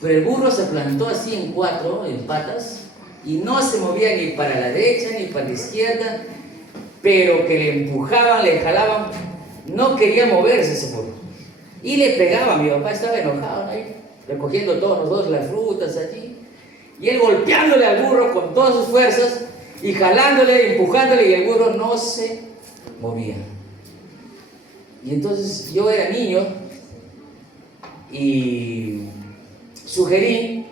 Pero el burro se plantó así en cuatro, en patas, y no se movía ni para la derecha ni para la izquierda, pero que le empujaban, le jalaban, no quería moverse ese burro. Y le pegaban, mi papá estaba enojado ahí, recogiendo todos los dos las frutas allí, y él golpeándole al burro con todas sus fuerzas, y jalándole, empujándole, y el burro no se movía. Y entonces yo era niño, y sugerí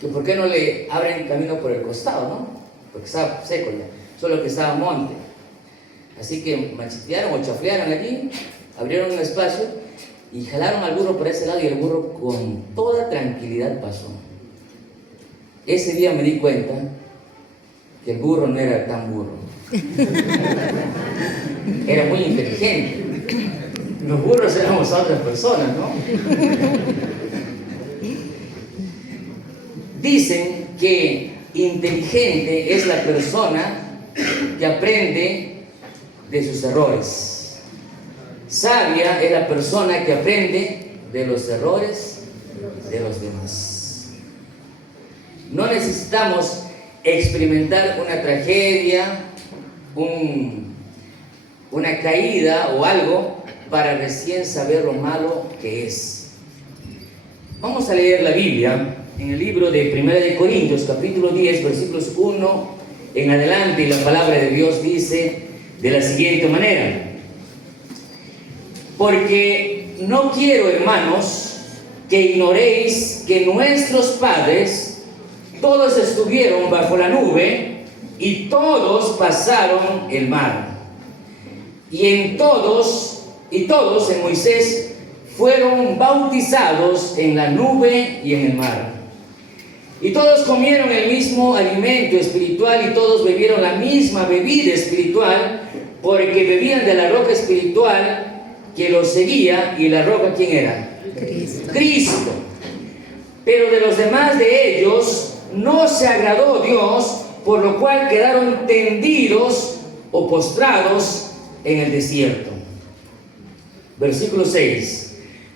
que por qué no le abren camino por el costado, ¿no? Porque estaba seco ya, solo que estaba monte. Así que machetearon o chaflearon allí, abrieron un espacio y jalaron al burro por ese lado, y el burro con toda tranquilidad pasó. Ese día me di cuenta que el burro no era tan burro. Era muy inteligente. Los burros éramos otras personas, ¿no? Dicen que inteligente es la persona que aprende de sus errores. Sabia es la persona que aprende de los errores de los demás. No necesitamos experimentar una tragedia, una caída o algo para recién saber lo malo que es. Vamos a leer la Biblia en el libro de 1 de Corintios, capítulo 10, versículos 1 en adelante, y la palabra de Dios dice de la siguiente manera: porque no quiero, hermanos, que ignoréis que nuestros padres todos estuvieron bajo la nube y todos pasaron el mar, y todos en Moisés fueron bautizados en la nube y en el mar. Y todos comieron el mismo alimento espiritual y todos bebieron la misma bebida espiritual, porque bebían de la roca espiritual que los seguía. ¿Y la roca quién era? Cristo. Pero de los demás de ellos no se agradó Dios, por lo cual quedaron tendidos o postrados en el desierto. Versículo 6.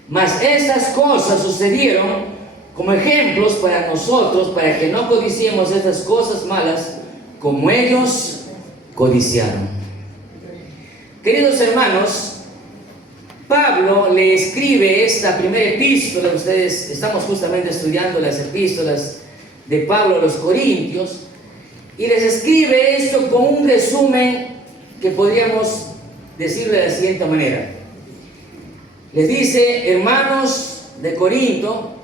Mas estas cosas sucedieron como ejemplos para nosotros, para que no codiciemos estas cosas malas como ellos codiciaron. Queridos hermanos, Pablo le escribe esta primera epístola. Ustedes estamos justamente estudiando las epístolas de Pablo a los Corintios, y les escribe esto con un resumen que podríamos decirlo de la siguiente manera. Les dice: hermanos de Corinto,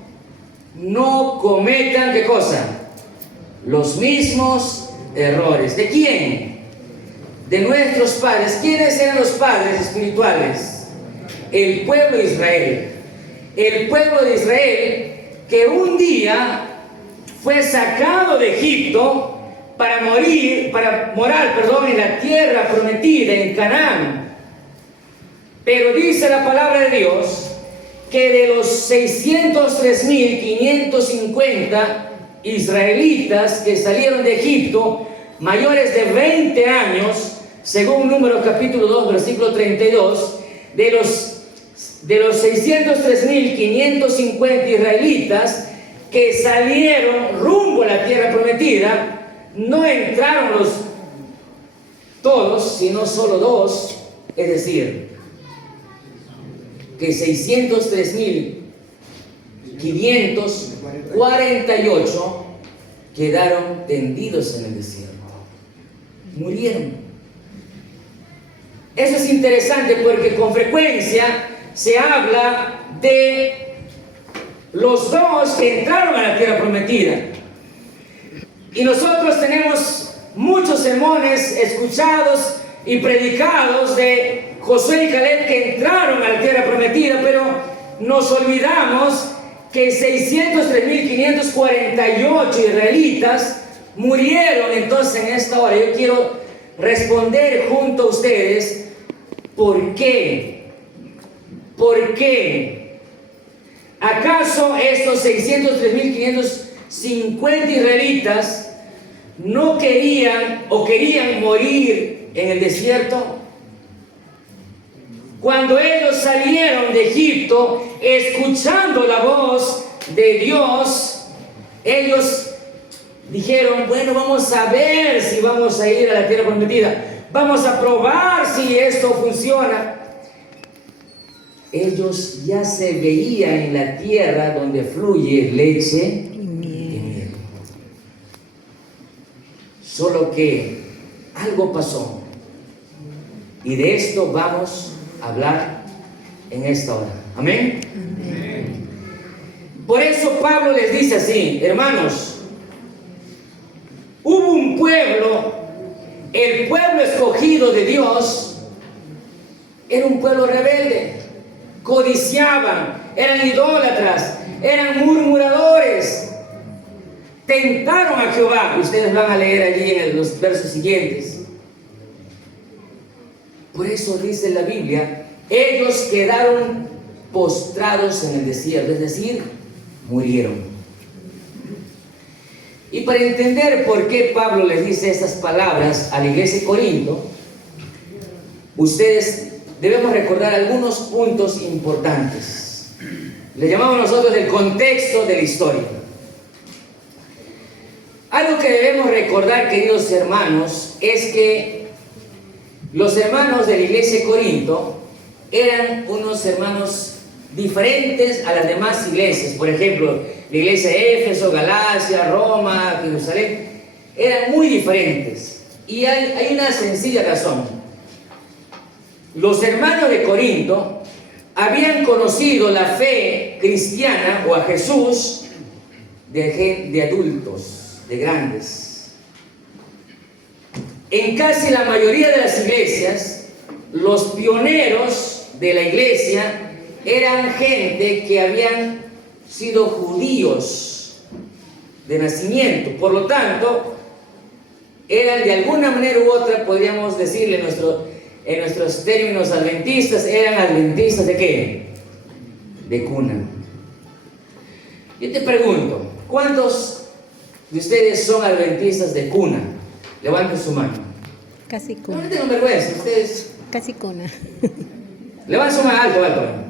no cometan, ¿qué cosa? Los mismos errores. ¿De quién? De nuestros padres. ¿Quiénes eran los padres espirituales? El pueblo de Israel. El pueblo de Israel que un día fue sacado de Egipto para morar en la tierra prometida, en Canaán. Pero dice la palabra de Dios que de los 603.550 israelitas que salieron de Egipto, mayores de 20 años, según Números capítulo 2, versículo 32, de los 603.550 israelitas que salieron rumbo a la tierra prometida, no entraron todos, sino solo dos, es decir, que 603.548 quedaron tendidos en el desierto, murieron. Eso es interesante porque con frecuencia se habla de los dos que entraron a la tierra prometida, y nosotros tenemos muchos sermones escuchados y predicados de Josué y Caleb que entraron a la tierra prometida, pero nos olvidamos que 603.548 israelitas murieron. Entonces, en esta hora yo quiero responder junto a ustedes: ¿por qué? ¿Por qué? ¿Acaso estos 603.550 israelitas no querían o querían morir en el desierto? Cuando ellos salieron de Egipto, escuchando la voz de Dios, ellos dijeron, bueno, vamos a ver si vamos a ir a la tierra prometida, vamos a probar si esto funciona. Ellos ya se veían en la tierra donde fluye leche y miel. Solo que algo pasó. Y de esto vamos a hablar en esta hora. Amén. Amén. Por eso Pablo les dice así, hermanos, hubo un pueblo, el pueblo escogido de Dios, era un pueblo rebelde, codiciaban, eran idólatras, eran murmuradores, tentaron a Jehová. Ustedes van a leer allí en los versos siguientes. Por eso dice la Biblia, ellos quedaron postrados en el desierto, es decir, murieron. Y para entender por qué Pablo les dice estas palabras a la iglesia de Corinto, ustedes debemos recordar algunos puntos importantes. Le llamamos nosotros el contexto de la historia. Algo que debemos recordar, queridos hermanos, es que los hermanos de la iglesia de Corinto eran unos hermanos diferentes a las demás iglesias. Por ejemplo, la iglesia de Éfeso, Galacia, Roma, Jerusalén, eran muy diferentes. Y hay una sencilla razón. Los hermanos de Corinto habían conocido la fe cristiana o a Jesús de adultos, de grandes. En casi la mayoría de las iglesias, los pioneros de la iglesia eran gente que habían sido judíos de nacimiento. Por lo tanto, eran de alguna manera u otra, podríamos decirle en nuestros términos adventistas, eran adventistas ¿de qué? De cuna. Yo te pregunto, ¿cuántos de ustedes son adventistas de cuna? Levanten su mano. Casi cuna. No tengo vergüenza, ustedes. Casi cuna. Levanten su mano alto.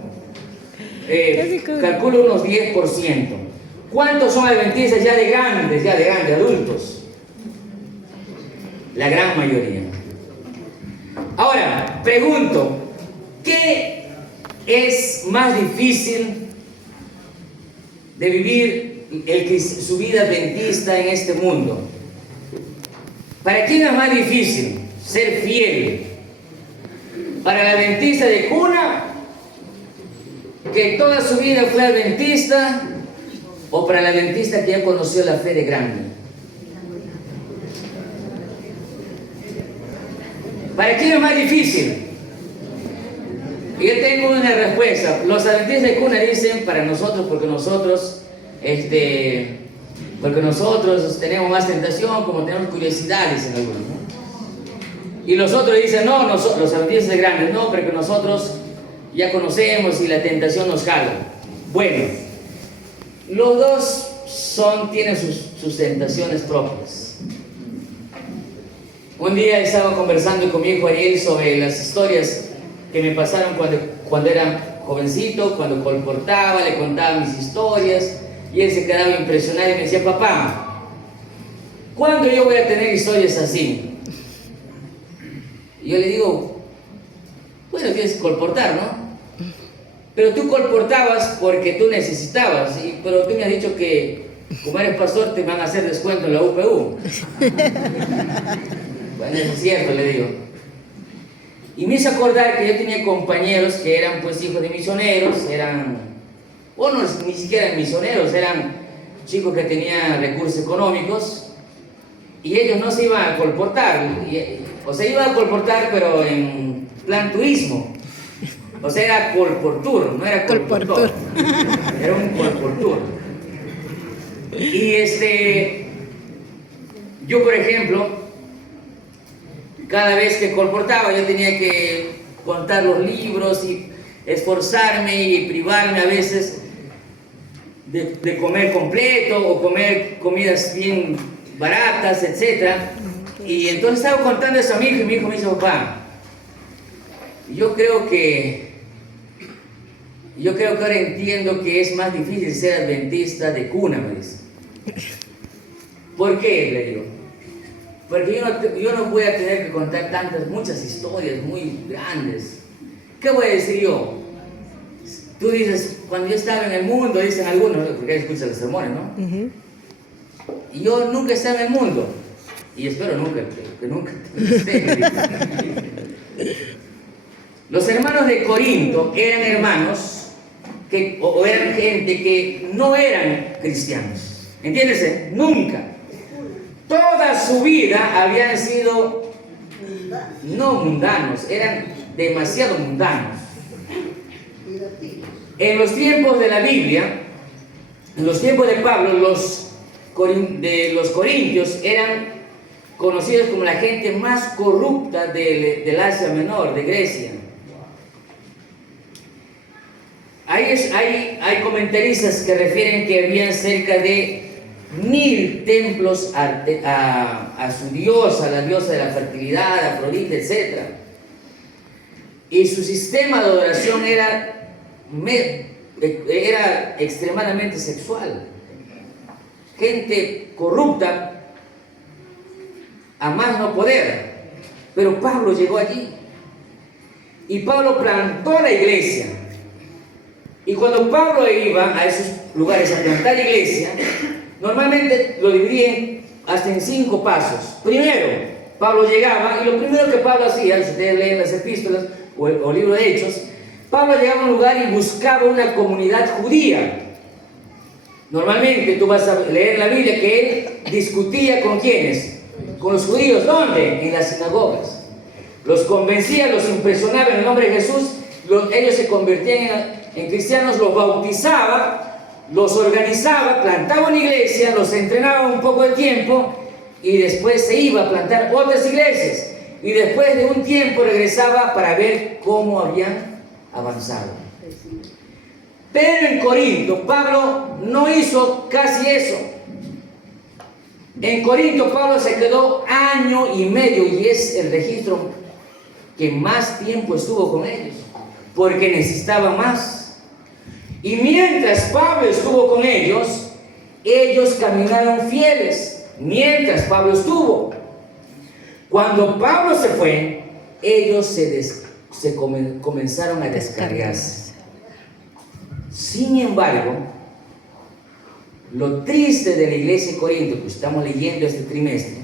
Calculo unos 10%. ¿Cuántos son adventistas ya de grandes, adultos? La gran mayoría. Ahora, pregunto, ¿qué es más difícil de vivir su vida adventista en este mundo? ¿Para quién es más difícil ser fiel? ¿Para el adventista de cuna, que toda su vida fue adventista, o para el adventista que ya conoció la fe de grande? ¿Para quién es más difícil? Y yo tengo una respuesta. Los adventistas de cuna dicen para nosotros, porque nosotros tenemos más tentación, como tenemos curiosidades en algunos, ¿no? Y los otros dicen, no, los adventistas de grandes, no, porque nosotros ya conocemos y la tentación nos jala. Bueno, los dos tienen sus tentaciones propias. Un día estaba conversando con mi hijo Ariel sobre las historias que me pasaron cuando era jovencito, cuando colportaba, le contaba mis historias, y él se quedaba impresionado y me decía, papá, ¿cuándo yo voy a tener historias así? Y yo le digo, bueno, tienes que colportar, ¿no? Pero tú colportabas porque tú necesitabas, pero tú me has dicho que como eres pastor te van a hacer descuento en la UPU. Bueno, eso es cierto, le digo. Y me hizo acordar que yo tenía compañeros que eran pues hijos de misioneros, ni siquiera misioneros, eran chicos que tenían recursos económicos, y ellos no se iban a colportar, o se iban a colportar pero en plan turismo. O sea, era colportur, no era colportor. Era un colportur. Y yo por ejemplo, cada vez que colportaba yo tenía que contar los libros y esforzarme y privarme a veces de comer completo o comer comidas bien baratas, etc. Y entonces estaba contando eso a mi hijo y mi hijo me dice, papá, yo creo que Yo creo que ahora entiendo que es más difícil ser adventista de cuna, me dice. ¿Por qué? Le digo. Porque yo no voy a tener que contar muchas historias muy grandes. ¿Qué voy a decir yo? Tú dices, cuando yo estaba en el mundo, dicen algunos, porque escuchan los sermones, ¿no? Y yo nunca estaba en el mundo. Y espero nunca, que nunca esté. Los hermanos de Corinto eran hermanos o eran gente que no eran cristianos. ¿Entiendes? Nunca. Toda su vida habían sido no mundanos, eran demasiado mundanos. En los tiempos de la Biblia, en los tiempos de Pablo, los corintios eran conocidos como la gente más corrupta del Asia Menor, de Grecia. Hay comentaristas que refieren que habían cerca de 1000 templos a su diosa, la diosa de la fertilidad, Afrodita, etc. Y su sistema de adoración era extremadamente sexual. Gente corrupta a más no poder. Pero Pablo llegó allí. Y Pablo plantó la iglesia. Y cuando Pablo iba a esos lugares a plantar iglesia, normalmente lo dividían hasta en 5 pasos. Primero, Pablo llegaba, y lo primero que Pablo hacía, si ustedes leen las epístolas o el libro de Hechos, Pablo llegaba a un lugar y buscaba una comunidad judía. Normalmente tú vas a leer en la Biblia que él discutía con ¿quiénes? Con los judíos. ¿Dónde? En las sinagogas. Los convencía, los impresionaba en el nombre de Jesús, ellos se convertían en cristianos, los bautizaba, los organizaba, plantaba una iglesia, los entrenaba un poco de tiempo y después se iba a plantar otras iglesias. Y después de un tiempo regresaba para ver cómo habían avanzado. Pero en Corinto, Pablo no hizo casi eso. En Corinto, Pablo se quedó 1 año y medio, y es el registro que más tiempo estuvo con ellos, porque necesitaba más. Y mientras Pablo estuvo con ellos, ellos caminaron fieles. Mientras Pablo estuvo. Cuando Pablo se fue, ellos comenzaron a descargarse. Sin embargo, lo triste de la iglesia de Corinto que estamos leyendo este trimestre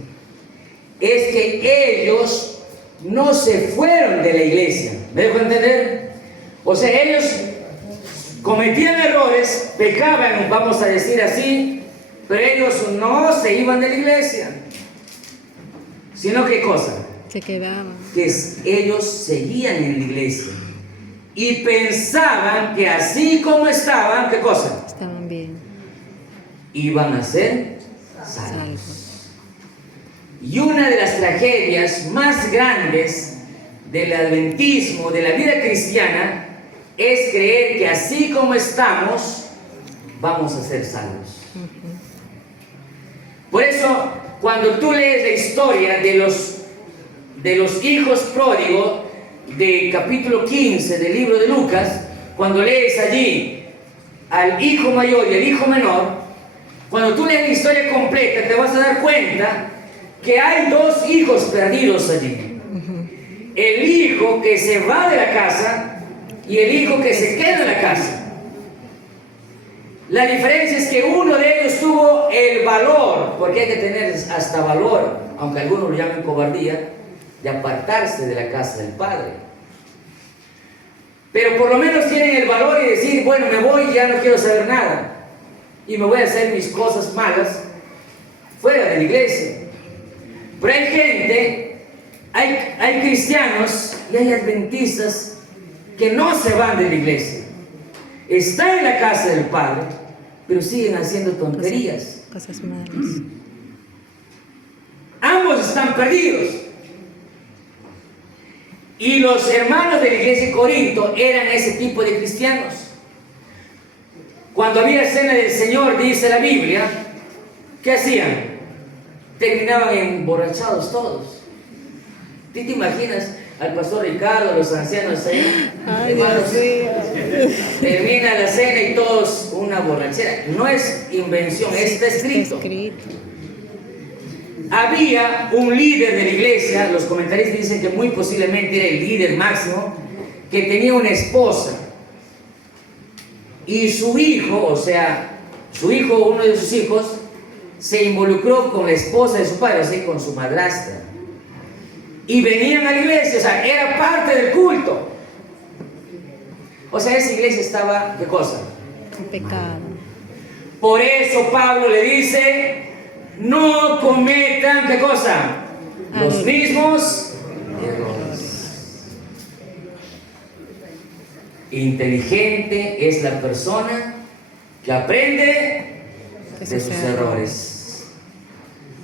es que ellos no se fueron de la iglesia. ¿Me dejo entender? O sea, ellos cometían errores, pecaban, vamos a decir así, pero ellos no se iban de la iglesia. Sino ¿qué cosa? Se quedaban. Que ellos seguían en la iglesia y pensaban que así como estaban, ¿qué cosa? Estaban bien. Iban a ser salvos. Y una de las tragedias más grandes del adventismo, de la vida cristiana, es creer que así como estamos, vamos a ser salvos. Por eso, cuando tú lees la historia de los hijos pródigos, de capítulo 15 del libro de Lucas, cuando lees allí al hijo mayor y al hijo menor, cuando tú lees la historia completa, te vas a dar cuenta que hay 2 hijos perdidos allí. El hijo que se va de la casa y el hijo que se queda en la casa. La diferencia es que uno de ellos tuvo el valor, porque hay que tener hasta valor, aunque algunos lo llamen cobardía, de apartarse de la casa del padre. Pero por lo menos tienen el valor y decir, bueno, me voy y ya no quiero saber nada, y me voy a hacer mis cosas malas fuera de la iglesia. Pero hay gente, hay cristianos y hay adventistas que no se van de la iglesia. Están en la casa del Padre, pero siguen haciendo tonterías. Cosas malas. Ambos están perdidos. Y los hermanos de la iglesia de Corinto eran ese tipo de cristianos. Cuando había cena del Señor, dice la Biblia, ¿qué hacían? Terminaban emborrachados todos. ¿Tú te imaginas al pastor Ricardo, a los ancianos ahí. Ay, Hermanos, Dios mío. termina la cena y todos una borrachera. No es invención, está escrito. Había un líder de la iglesia, los comentaristas dicen que muy posiblemente era el líder máximo, que tenía una esposa. Y su hijo, o sea, su hijo, uno de sus hijos, se involucró con la esposa de su padre, así con su madrastra. Y venían a la iglesia, o sea, era parte del culto. O sea, esa iglesia estaba, ¿qué cosa? En pecado. Por eso Pablo le dice, no cometan, ¿qué cosa? Los mismos errores. Inteligente es la persona que aprende de sus errores.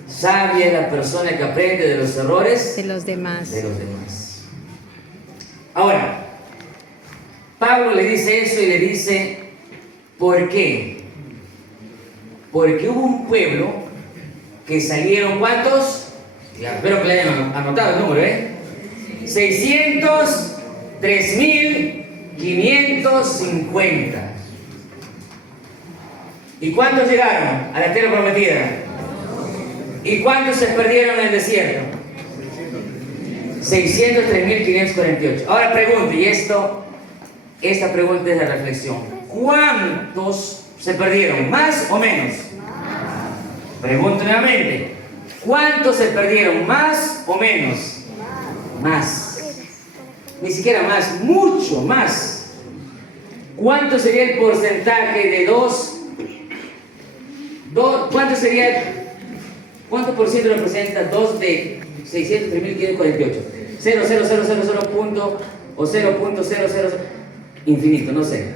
Sabia es la persona que aprende de los errores de los demás. Ahora, Pablo le dice eso y le dice, ¿por qué? Porque hubo un pueblo que salieron, ¿cuántos? Ya, espero que le hayan anotado el número, 603.550. ¿Y cuántos llegaron a la tierra prometida? ¿Y cuántos se perdieron en el desierto? 603.548. Ahora pregunto, y esta pregunta es de reflexión. ¿Cuántos se perdieron? ¿Más o menos? Pregunto nuevamente. ¿Cuántos se perdieron? ¿Más o menos? Más. Ni siquiera más, mucho más. ¿Cuánto sería el porcentaje de ¿cuánto por ciento representa 2 de 603.548? 0,0000 punto o 0.00 infinito, no sé.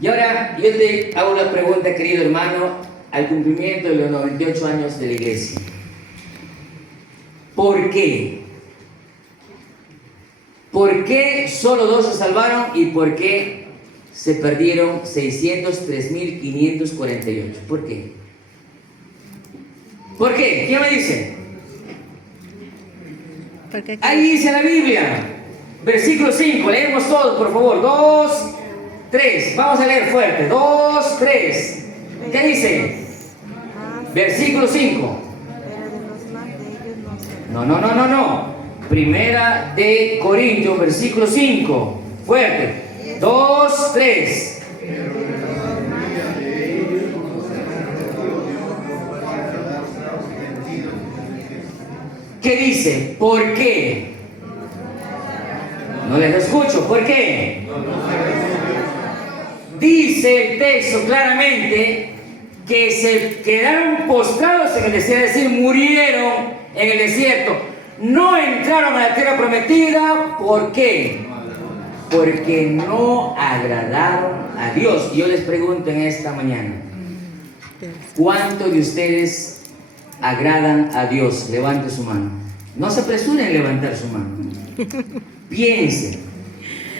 Y ahora yo te hago una pregunta, querido hermano, al cumplimiento de los 98 años de la iglesia. ¿Por qué? ¿Por qué solo 2 se salvaron y por qué se perdieron 603.548? ¿Por qué? ¿Por qué? ¿Quién me dice? Ahí dice la Biblia, versículo 5, leemos todos, por favor. 2, 3, vamos a leer fuerte. 2, 3. ¿Qué dice? Versículo 5. No. Primera de Corintios, versículo 5. Fuerte. 2, 3. ¿Qué dice? ¿Por qué? No les escucho. ¿Por qué? Dice el texto claramente que se quedaron postrados en el desierto, es decir, murieron en el desierto. No entraron a la tierra prometida. ¿Por qué? Porque no agradaron a Dios. Y yo les pregunto en esta mañana, ¿cuántos de ustedes agradan a Dios? Levante su mano. No se apresuren en levantar su mano. Piensen.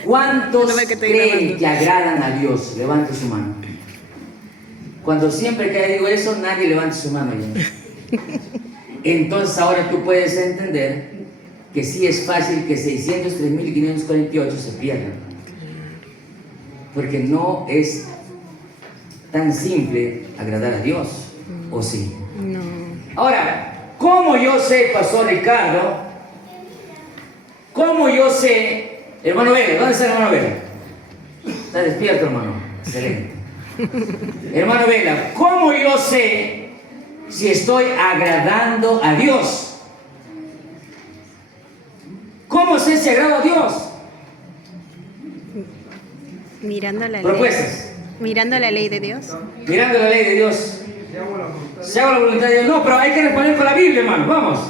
¿Cuántos creen que agradan a Dios? Levante su mano. Cuando siempre que digo eso, nadie levanta su mano ya. Entonces ahora tú puedes entender que sí es fácil que 603.548 se pierdan. Porque no es tan simple agradar a Dios. ¿O sí? No. Ahora, ¿cómo yo sé, Pastor Ricardo? ¿Cómo yo sé? Hermano Vela, ¿dónde está el hermano Vela? Está despierto, hermano. Excelente. Hermano Vela, ¿cómo yo sé si estoy agradando a Dios? ¿Cómo sé si agrado a Dios? Mirando la Propuestas. ley. Mirando la ley de Dios. Mirando la ley de Dios. Se hago la voluntad de Dios. No, pero hay que responder con la Biblia, hermano. Vamos.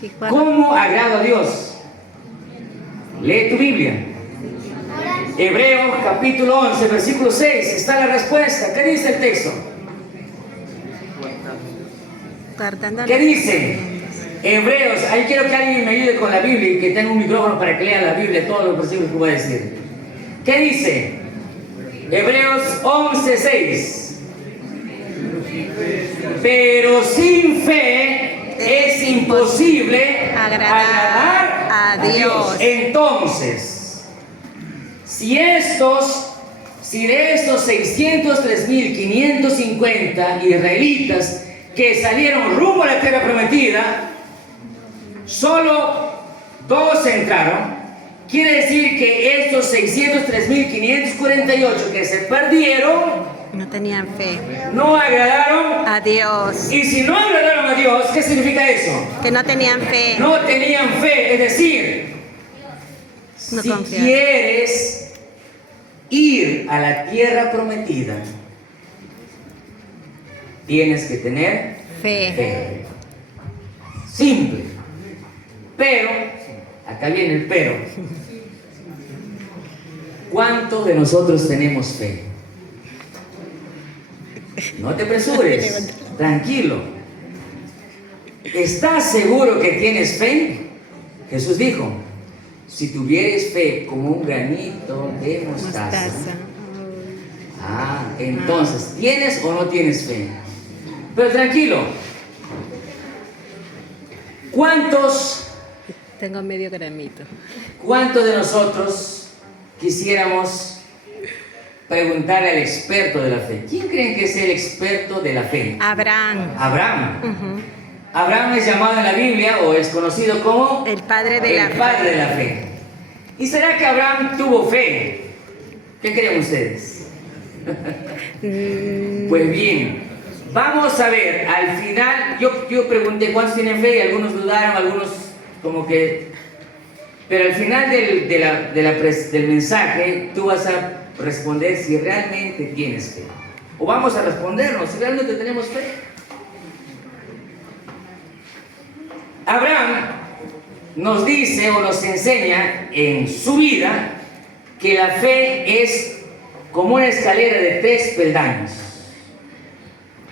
Sí, Juan. ¿Cómo agrado a Dios? Lee tu Biblia. Hebreos capítulo 11, versículo 6. Está la respuesta. ¿Qué dice el texto? Guardando ¿Qué dice? Hebreos. Ahí quiero que alguien me ayude con la Biblia y que tenga un micrófono para que lea la Biblia, todos los versículos que voy a decir. ¿Qué dice? Hebreos 11, 6. Pero sin fe es imposible agradar a Dios. Entonces, si de estos 603.550 israelitas que salieron rumbo a la tierra prometida, solo 2 entraron, quiere decir que estos 603.548 que se perdieron No tenían fe. no agradaron A Dios. Y si no agradaron a Dios, ¿qué significa eso? Que no tenían fe. No tenían fe, es decir, No si confiaron. quieres ir a la tierra prometida, tienes que tener Fe. fe. Simple. Pero, acá viene el pero. ¿Cuántos de nosotros tenemos fe? No te apresures, tranquilo. ¿Estás seguro que tienes fe? Jesús dijo, si tuvieres fe como un granito de mostaza. Mostaza. Entonces, ¿tienes o no tienes fe? Pero tranquilo. ¿Cuántos Tengo medio gramito. de nosotros quisiéramos preguntarle al experto de la fe? ¿Quién creen que es el experto de la fe? Abraham. Abraham. Ujú. Abraham es llamado en la Biblia o es conocido como El padre de la el fe. padre de la fe. ¿Y será que Abraham tuvo fe? ¿Qué creen ustedes? Pues bien, vamos a ver, al final, yo pregunté cuántos tienen fe y algunos dudaron, algunos como que... Pero al final del mensaje, tú vas a responder si realmente tienes fe. O vamos a respondernos si realmente tenemos fe. Abraham nos dice o nos enseña en su vida que la fe es como una escalera de 3 peldaños.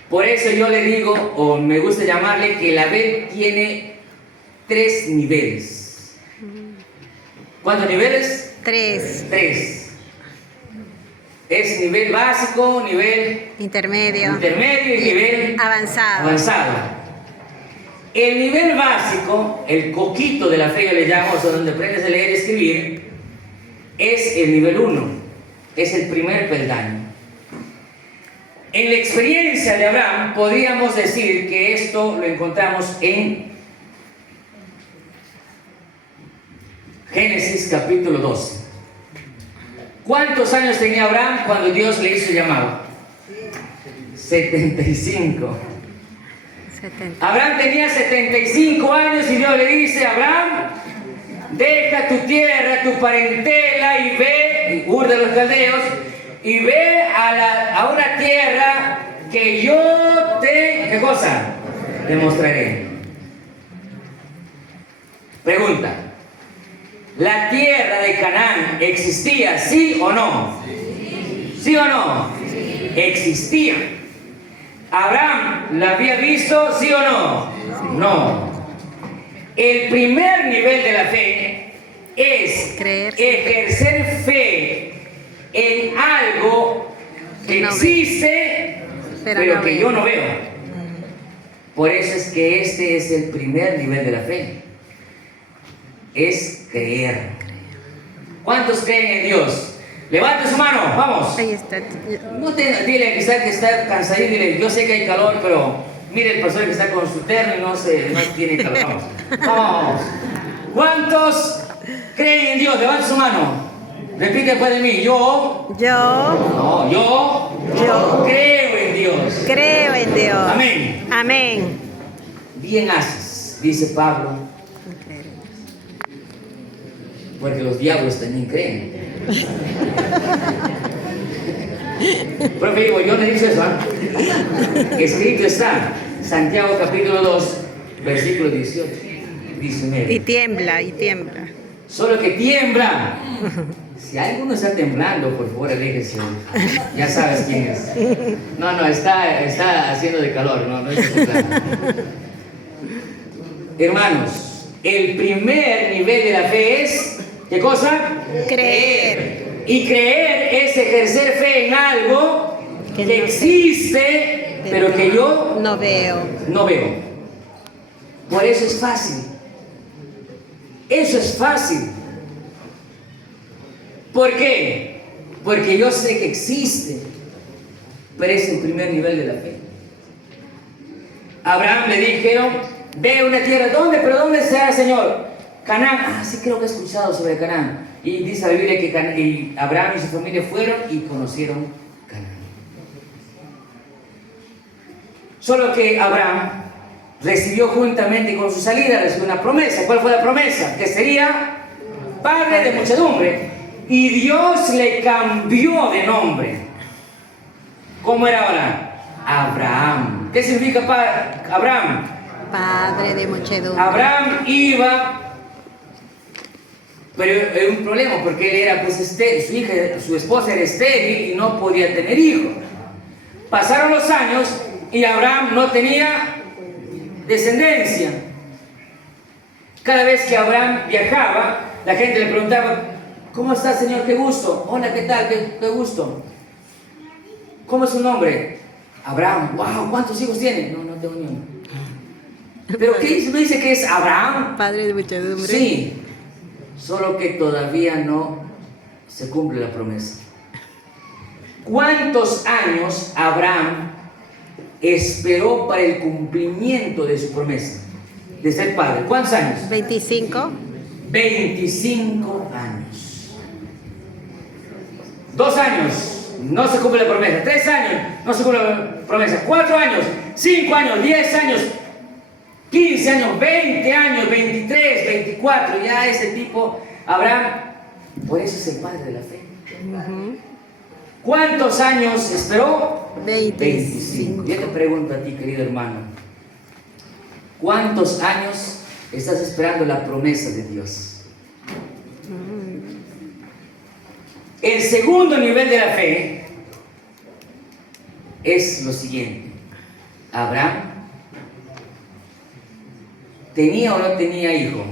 Por eso yo le digo, o me gusta llamarle, que la fe tiene 3 niveles. ¿Cuántos niveles? 3. 3. Es nivel básico, nivel Intermedio. intermedio y nivel Avanzado. avanzado. El nivel básico, el coquito de la fe, yo le llamo, o sea, donde aprendes a leer y escribir, es el nivel 1, es el primer peldaño. En la experiencia de Abraham, podríamos decir que esto lo encontramos en Génesis capítulo 12. ¿Cuántos años tenía Abraham cuando Dios le hizo llamado? 75. 70. Abraham tenía 75 años y Dios le dice, Abraham, deja tu tierra, tu parentela y ve, Ur de los Caldeos, y ve a una tierra que yo te, ¿qué cosa? Te mostraré. Pregunta, ¿la tierra de Canaán existía, sí o no? ¿Sí o no? Existía. ¿Abraham la había visto, sí o no? No. El primer nivel de la fe es Creer. ejercer fe en algo que No ve. existe, Pero pero no que ve. yo no veo. Por eso es que este es el primer nivel de la fe. Es creer. ¿Cuántos creen en Dios? Levante su mano, vamos. Ahí está. No te, dile que está cansadito, dile, yo sé que hay calor, pero mire el pastor que está con su terno y no tiene calor. Vamos. Vamos. ¿Cuántos creen en Dios? Levante su mano. Repite después de mí. Yo creo en Dios. Creo en Dios. Amén. Amén. Bien haces, dice Pablo, porque los diablos también creen. Profe, digo, yo le dice eso, Escrito está, Santiago capítulo 2, versículo 18, 19. Y tiembla, y tiembla. Solo que tiembla. Si alguno está temblando, por favor, aléjese. Ya sabes quién es. No, está haciendo de calor, no es temblando. Hermanos, el primer nivel de la fe es, ¿qué cosa? Creer. Y creer es ejercer fe en algo Que que no existe, pero que yo no veo. no veo. Por eso es fácil. Eso es fácil. ¿Por qué? Porque yo sé que existe, pero es el primer nivel de la fe. Abraham le dijeron, ve a una tierra, ¿dónde? ¿Pero dónde será, Señor? Canaán. Ah, sí, creo que he escuchado sobre Canaán. Y dice la Biblia que Abraham y su familia fueron y conocieron Canaán. Solo que Abraham recibió juntamente con su salida, recibió una promesa. ¿Cuál fue la promesa? Que sería padre de muchedumbre. Y Dios le cambió de nombre. ¿Cómo era ahora? Abraham. ¿Qué significa Abraham? Padre de muchedumbre. Abraham iba, pero era un problema porque él era pues estéril, su esposa era estéril y no podía tener hijos. Pasaron los años y Abraham no tenía descendencia. Cada vez que Abraham viajaba, la gente le preguntaba, ¿cómo está, Señor? Qué gusto. Hola, ¿qué tal? Qué gusto. ¿Cómo es su nombre? Abraham. Wow, ¿cuántos hijos tiene? No tengo ni uno. ¿Pero qué me dice que es Abraham? Padre de muchedumbre. Sí, solo que todavía no se cumple la promesa. ¿Cuántos años Abraham esperó para el cumplimiento de su promesa de ser padre? ¿Cuántos años? 25. 25 años. 2 años, no se cumple la promesa. 3 años, no se cumple la promesa. 4 años, 5 años, 10 años, 15 años, 20 años, 23, 24. Ya ese tipo, Abraham, por eso es el padre de la fe. ¿Cuántos años esperó? 25. Yo te pregunto a ti, querido hermano, ¿cuántos años estás esperando la promesa de Dios? El segundo nivel de la fe es lo siguiente. Abraham ¿tenía o no tenía hijo?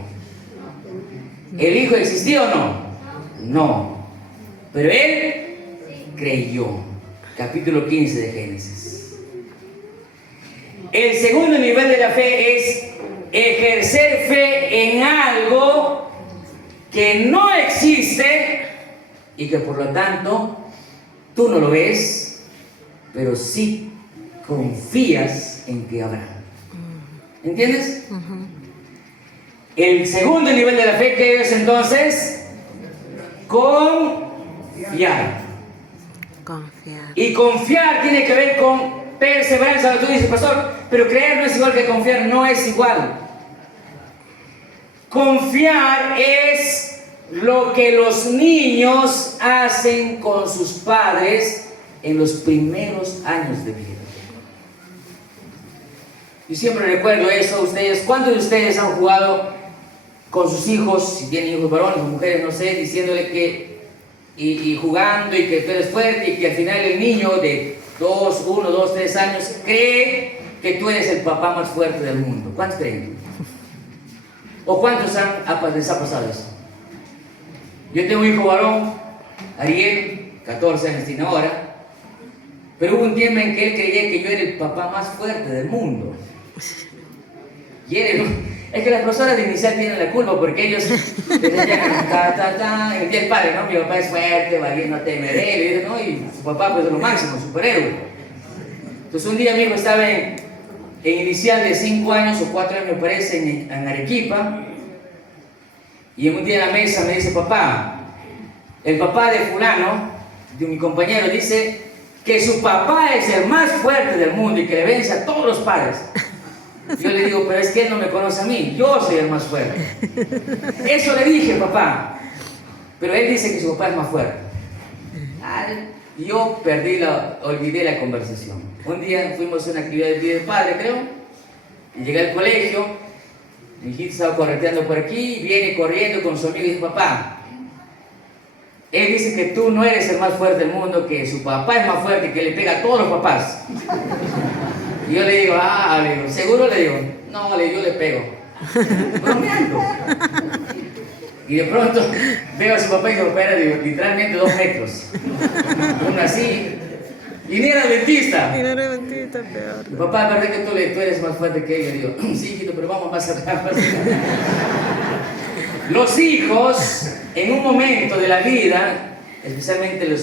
¿El hijo existía o no? No. Pero él creyó. Capítulo 15 de Génesis. El segundo nivel de la fe es ejercer fe en algo que no existe y que por lo tanto tú no lo ves, pero sí confías en que habrá. ¿Entiendes? El segundo nivel de la fe que es entonces confiar. Y confiar tiene que ver con perseverancia. Tú dices, pastor, pero creer no es igual que confiar. No es igual. Confiar es lo que los niños hacen con sus padres en los primeros años de vida. Yo siempre recuerdo eso a ustedes. ¿Cuántos de ustedes han jugado con sus hijos, si tienen hijos varones o mujeres, no sé, diciéndole que y jugando y que tú eres fuerte y que al final el niño de 1, 2, 3 años cree que tú eres el papá más fuerte del mundo? ¿Cuántos creen? ¿O cuántos les ha pasado eso? Yo tengo un hijo varón, Ariel, 14 años tiene ahora, pero hubo un tiempo en que él creía que yo era el papá más fuerte del mundo. Y es que las profesoras de inicial tienen la culpa porque ellos les decían y el padre, ¿no? Mi papá es fuerte, valiente, no temeré, ¿no? Y su papá pues es lo máximo, superhéroe. Entonces un día mi hijo estaba en inicial de 5 años o 4 años me parece en Arequipa, y en un día en la mesa me dice, papá, el papá de fulano, de mi compañero, dice que su papá es el más fuerte del mundo y que le vence a todos los padres. Yo le digo, pero es que él no me conoce a mí, yo soy el más fuerte. Eso le dije, papá, pero él dice que su papá es más fuerte. Y yo olvidé la conversación. Un día fuimos a una actividad de Día del Padre, creo, y llegué al colegio, mi hijito estaba correteando por aquí, viene corriendo con su amigo y dice, papá, él dice que tú no eres el más fuerte del mundo, que su papá es más fuerte, que le pega a todos los papás. Y yo le digo, le digo, ¿seguro? Le digo, no, yo le pego. Bromeando. Y de pronto veo a su papá y su papá era literalmente 2 metros. Uno así. Y ni era adventista. Y no era mentira, peor. Mi papá, es verdad que tú eres más fuerte que ella. Digo, sí, hijito, pero vamos más acá. Los hijos, en un momento de la vida, especialmente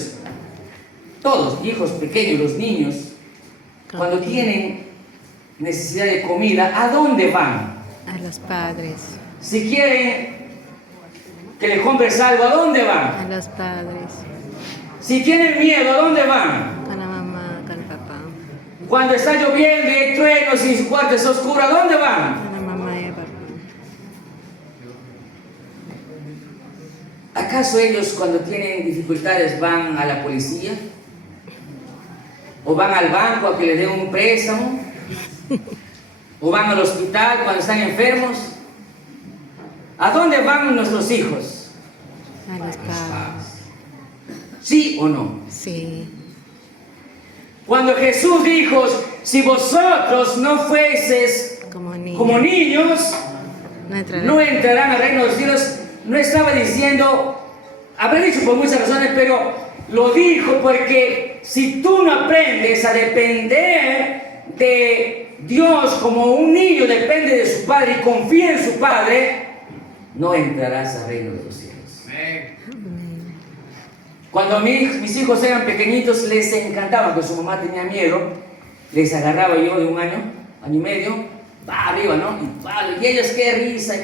todos, hijos pequeños, los niños, cuando tienen necesidad de comida, ¿a dónde van? A los padres. Si quieren que les compres algo, ¿a dónde van? A los padres. Si tienen miedo, ¿a dónde van? Con la mamá, con el papá. Cuando está lloviendo y hay truenos y su cuarto es oscuro, ¿a dónde van? Con la mamá y el papá. ¿Acaso ellos cuando tienen dificultades van a la policía? ¿O van al banco a que les den un préstamo? ¿O van al hospital cuando están enfermos? ¿A dónde van nuestros hijos? A los padres. ¿Sí o no? Sí. Cuando Jesús dijo, si vosotros no fueseis Como niños. como niños, no entrarán al reino de los cielos, no estaba diciendo, habrá dicho por muchas razones, pero lo dijo porque si tú no aprendes a depender de Dios como un niño depende de su padre y confía en su padre, no entrarás al reino de los cielos. Cuando mis hijos eran pequeñitos les encantaba, que su mamá tenía miedo, les agarraba yo de un año y medio, va arriba, ¿no? Y ellos qué risa,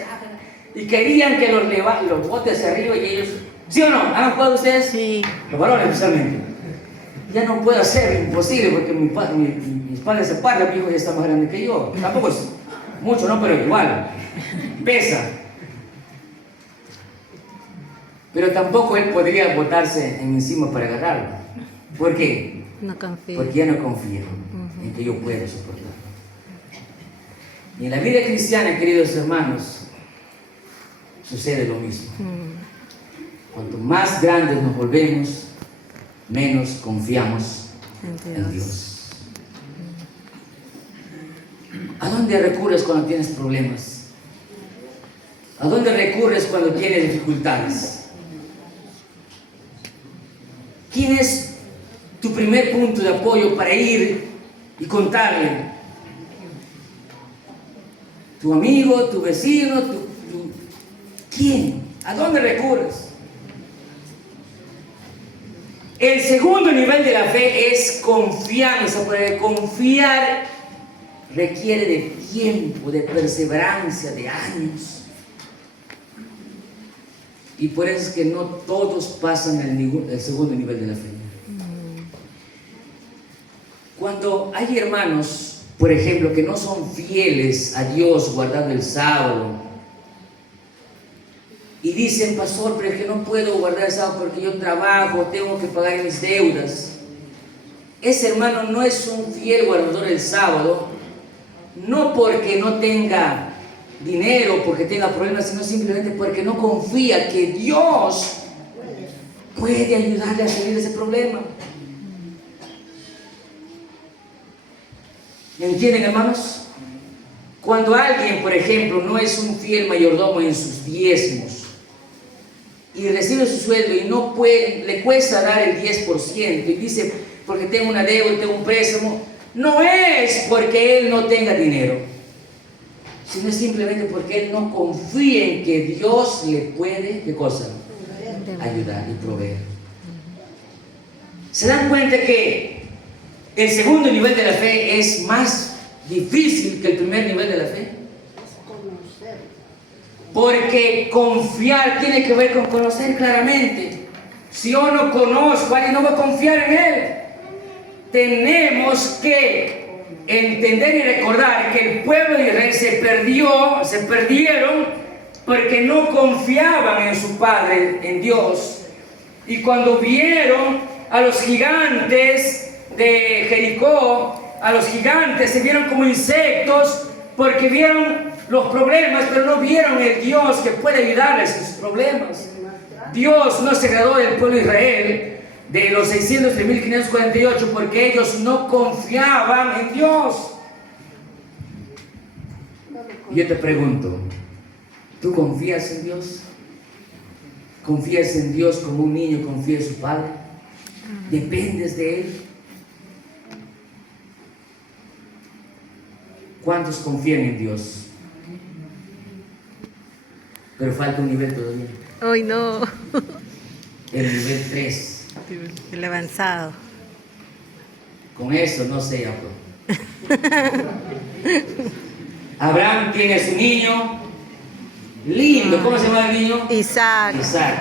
y querían que los bote hacia arriba y ellos, ¿sí o no? ¿Han jugado ustedes? Sí. Los varones especialmente. Ya no puedo hacer, imposible, porque mis padres se paran, mi hijo ya está más grande que yo. Tampoco es mucho, ¿no? Pero igual, pesa. Pero tampoco él podría botarse encima para agarrarlo. ¿Por qué? No confío. Porque ya no confío en que yo pueda soportarlo. Y en la vida cristiana, queridos hermanos, sucede lo mismo. Cuanto más grandes nos volvemos, menos confiamos en Dios. ¿A dónde recurres cuando tienes problemas? ¿A dónde recurres cuando tienes dificultades? ¿Quién es tu primer punto de apoyo para ir y contarle? ¿Tu amigo, tu vecino, quién? ¿A dónde recurres? El segundo nivel de la fe es confianza, porque confiar requiere de tiempo, de perseverancia, de años. Y por eso es que no todos pasan el segundo nivel de la fe. Cuando hay hermanos, por ejemplo, que no son fieles a Dios guardando el sábado, y dicen, pastor, pero es que no puedo guardar el sábado porque yo trabajo, tengo que pagar mis deudas. Ese hermano no es un fiel guardador del sábado, no porque no tenga dinero, porque tenga problemas, sino simplemente porque no confía que Dios puede ayudarle a salir de ese problema. ¿Me entienden, hermanos? Cuando alguien, por ejemplo, no es un fiel mayordomo en sus diezmos y recibe su sueldo y no puede, le cuesta dar el 10% y dice, porque tengo una deuda, tengo un préstamo, no es porque él no tenga dinero, sino simplemente porque él no confía en que Dios le puede, ¿qué cosa? Ayudar y proveer. ¿Se dan cuenta que el segundo nivel de la fe es más difícil que el primer nivel de la fe? Porque confiar tiene que ver con conocer claramente. Si yo no conozco a alguien, no voy a confiar en él. Tenemos que entender y recordar que el pueblo de Israel se perdieron porque no confiaban en su Padre, en Dios. Y cuando vieron a los gigantes de Jericó, a los gigantes se vieron como insectos porque vieron los problemas, pero no vieron el Dios que puede ayudarles en sus problemas. Dios no se agradó del pueblo de Israel de los 600 de 1548 porque ellos no confiaban en Dios. Y yo te pregunto, ¿tú confías en Dios? ¿Confías en Dios como un niño confía en su padre? ¿Dependes de Él? ¿Cuántos confían en Dios? Pero falta un nivel todavía. Hoy no. El nivel 3. El avanzado. Con eso no se habló. Abraham tiene a su niño lindo. ¿Cómo se llama el niño? Isaac. Isaac.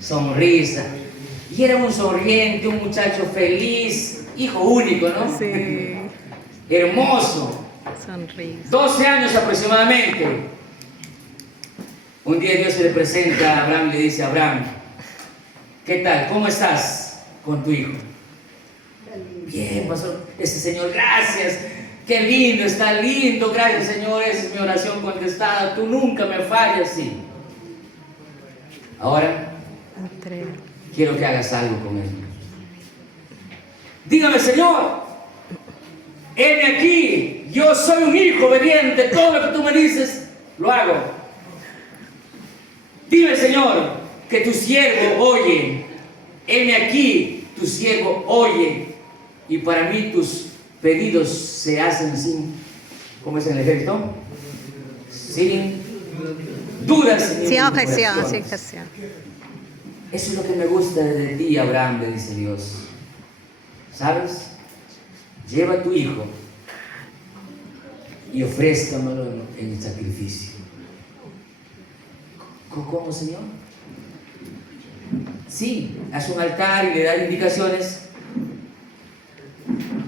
Sonrisa. Y era un sonriente, un muchacho feliz, hijo único, ¿no? Sí. Hermoso. Sonrisa. 12 años aproximadamente. Un día Dios se le presenta a Abraham y le dice: Abraham, ¿qué tal? ¿Cómo estás con tu hijo? Bien, pastor. Señor, gracias. Qué lindo, está lindo. Gracias, Señor. Esa es mi oración contestada. Tú nunca me fallas, sí. Ahora quiero que hagas algo con él. Dígame, Señor, heme aquí. Yo soy un hijo obediente. Todo lo que tú me dices, lo hago. Dime, Señor, que tu siervo oye. Heme aquí, tu siervo oye. Y para mí tus pedidos se hacen sin, ¿cómo es en el ejército? Sin dudas. Sin objeción, sin objeción. Eso es lo que me gusta de ti, Abraham, le dice Dios. ¿Sabes? Lleva a tu hijo y ofrézcamelo en el sacrificio. ¿Cómo, Señor? Sí, haz un altar y le da indicaciones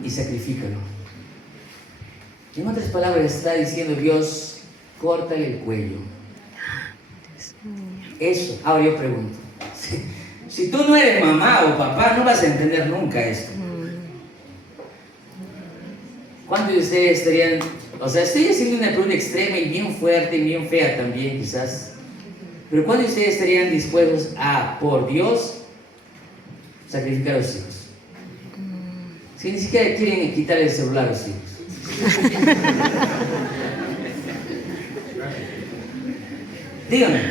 y sacrifícalo. En otras palabras, está diciendo Dios: córtale el cuello. Eso. Ahora yo pregunto, si tú no eres mamá o papá, no vas a entender nunca esto. ¿Cuántos de ustedes estarían, o sea, estoy haciendo una pregunta extrema y bien fuerte y bien fea también quizás, pero cuántos de ustedes estarían dispuestos a, por Dios, sacrificar a los hijos? Si ni siquiera quieren quitar el celular a los hijos. Dígame,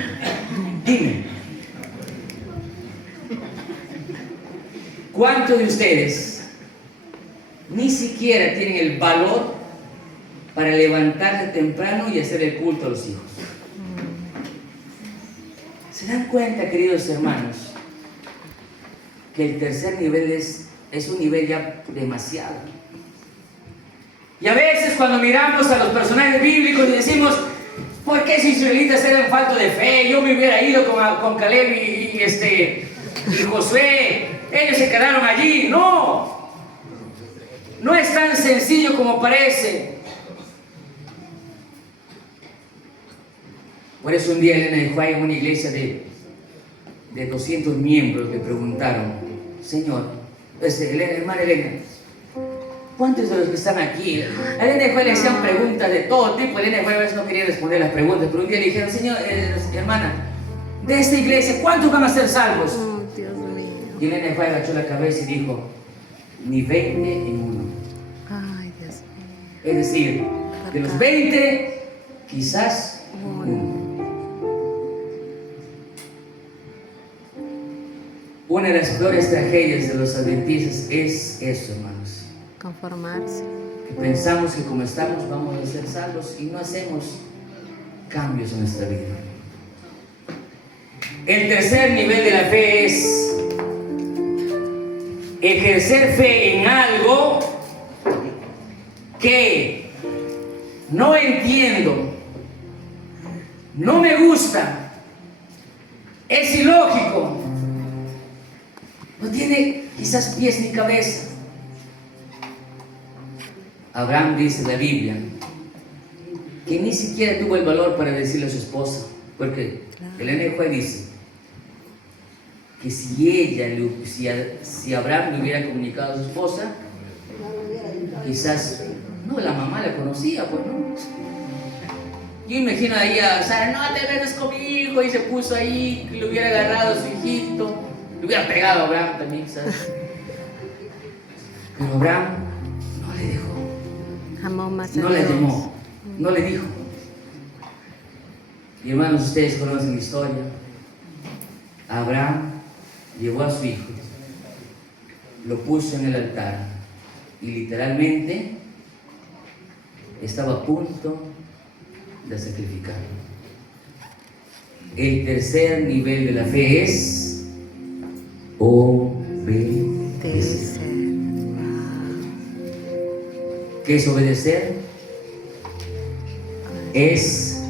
dime, ¿cuántos de ustedes ni siquiera tienen el valor para levantarse temprano y hacer el culto a los hijos? ¿Se dan cuenta, queridos hermanos, que el tercer nivel es un nivel ya demasiado? Y a veces cuando miramos a los personajes bíblicos y decimos: ¿por qué esos israelitas eran faltos de fe? Yo me hubiera ido con Caleb y Josué. Ellos se quedaron allí. No, no es tan sencillo como parece. Por eso un día Elena de White, en una iglesia de 200 miembros, le preguntaron: Señor, hermana Elena, ¿cuántos de los que están aquí? A Elena de White le hacían preguntas de todo tipo. Elena de White a veces no quería responder las preguntas, pero un día le dijeron: Señor, hermana, de esta iglesia, ¿cuántos van a ser salvos? Oh, Dios mío. Y Elena de White agachó la cabeza y dijo: ni 20 en uno. Ay, Dios mío. Es decir, de los 20, quizás uno. Una de las peores tragedias de los adventistas es eso, hermanos. Conformarse. Que pensamos que como estamos vamos a ser salvos y no hacemos cambios en nuestra vida. El tercer nivel de la fe es ejercer fe en algo que no entiendo, no me gusta, es ilógico, no tiene quizás pies ni cabeza. Abraham, dice la Biblia, que ni siquiera tuvo el valor para decirle a su esposa, porque Elena de White dice que si Abraham le hubiera comunicado a su esposa, quizás, no, la mamá la conocía, pues no. Yo imagino ahí a Sara: no te metas con mi hijo, y se puso ahí, que le hubiera agarrado a su hijito, le hubiera pegado a Abraham también, ¿sabes? Pero Abraham no le dejó, Amó más a no le Dios. llamó, no le dijo. Y hermanos, ustedes conocen la historia. Abraham llevó a su hijo, lo puso en el altar y literalmente estaba a punto de sacrificarlo. El tercer nivel de la fe es obedecer. ¿Qué es obedecer? Es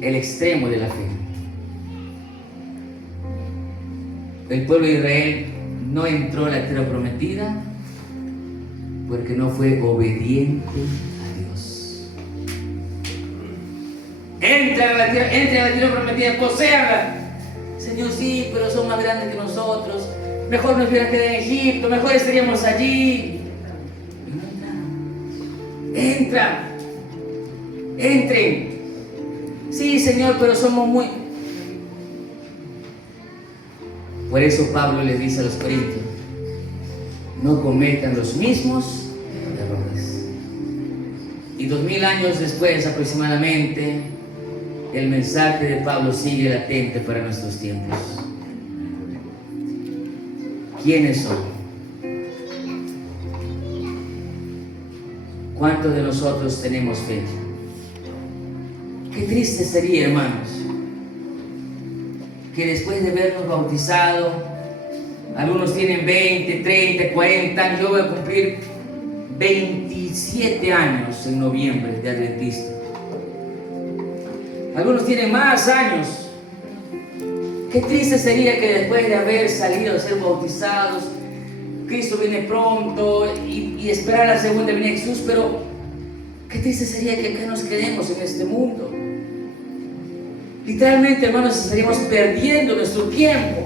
el extremo de la fe. El pueblo de Israel no entró a la tierra prometida porque no fue obediente a Dios. Entra a la tierra prometida, poséanla. Señor, sí, pero son más grandes que nosotros. Mejor nos hubiera quedado en Egipto, mejor estaríamos allí. Entren. Sí, Señor, pero somos muy... Por eso Pablo les dice a los corintios, no cometan los mismos errores. Y 2000 años después aproximadamente, el mensaje de Pablo sigue latente para nuestros tiempos. ¿Quiénes son? ¿Cuántos de nosotros tenemos fe? Qué triste sería, hermanos, que después de vernos bautizado, algunos tienen 20, 30, 40 años, yo voy a cumplir 27 años en noviembre de adventista. Algunos tienen más años. Qué triste sería que después de haber salido de ser bautizados, Cristo viene pronto y esperar la segunda venida de Jesús, pero qué triste sería que acá nos quedemos en este mundo. Literalmente, hermanos, estaríamos perdiendo nuestro tiempo.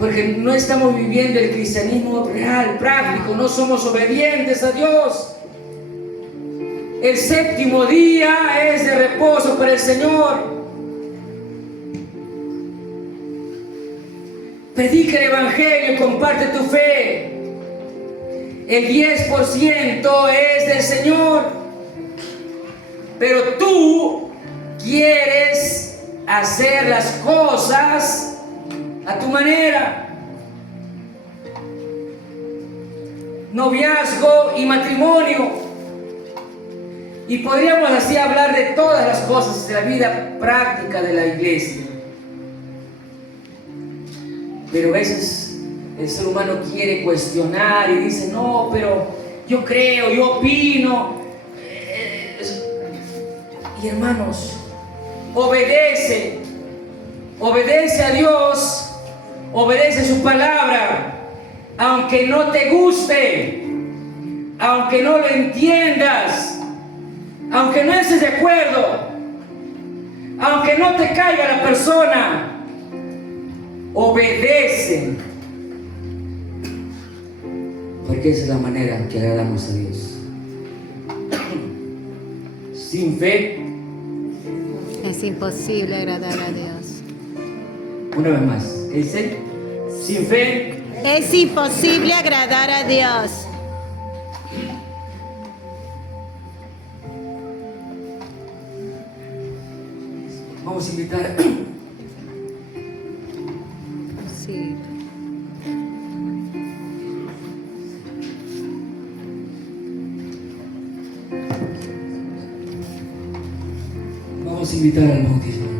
Porque no estamos viviendo el cristianismo real, práctico, no somos obedientes a Dios. El séptimo día es de reposo para el Señor. Predica el Evangelio, comparte tu fe. El 10% es del Señor. Pero tú quieres hacer las cosas a tu manera. Noviazgo y matrimonio. Y podríamos así hablar de todas las cosas de la vida práctica de la iglesia. Pero a veces el ser humano quiere cuestionar y dice, no, pero yo creo, yo opino. Y hermanos, obedece a Dios, obedece su palabra, aunque no te guste, aunque no lo entiendas, aunque no estés de acuerdo, aunque no te caiga la persona, obedece, porque esa es la manera que agradamos a Dios. Sin fe es imposible agradar a Dios. Una vez más, sin fe es imposible agradar a Dios. Vamos a invitar Sí. Vamos a invitar al bautismo.